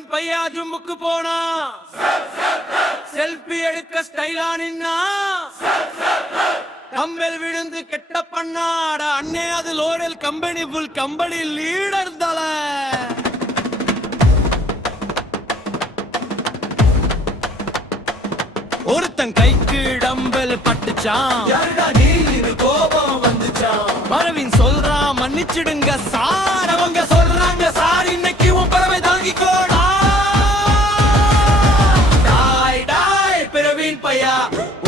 பிரவீன் பையா ஜும்முக்கு போனா செல்ஃபி எடுக்க ஸ்டைலா நின்னா கம்பல் விழுந்து கெட்ட பண்ணாட அண்ணே அது லோரல் கம்பெனி ஃபுல் கம்பெனி லீடர் தல ஒருத்தன் கைக்கு டம்பல் பட்டுச்சான் கோபம் வந்துச்சான் பிரவீன் சொல்றான் மன்னிச்சிடுங்க சார் அவங்க சொல்றாங்க சார் இன்னைக்கு உன் பறவை தாங்கிக்கோடா டாய் டாய் பிரவீன் பையா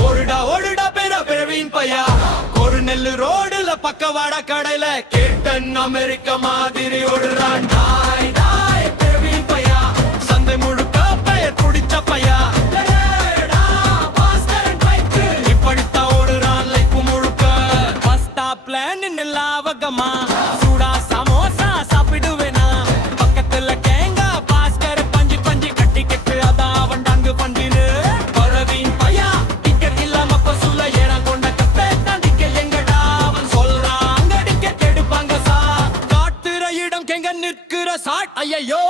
ஓடுடா ஓடுடா பிரவீன் பையா ஒரு நெல்லு ரோடுல பக்கவாட கடையில கேட்டன் அமெரிக்க மாதிரி ஓடுறான் டாய் டாய் பிரவீன் பையா சந்தை முழுக்க பெயர் குடிச்ச பையா சூடா சமோசா சாப்பிடுவேனா பக்கத்துல கேங்க பாஸ்கர் பஞ்சி பஞ்சி கட்டி கட்டு அதான் அவன் டாங்கு பண்டிரு பிரவீன் பையா டிக்கெட் இல்லாம பசுல ஏற கொண்ட கப்பே தாண்டிக்க எங்கடா அவன் சொல்றான் அங்க டிக்கெட் எடுப்பாங்க சார் காட்டுற இடம் கேங்க நிற்கிற சாட் ஐயோ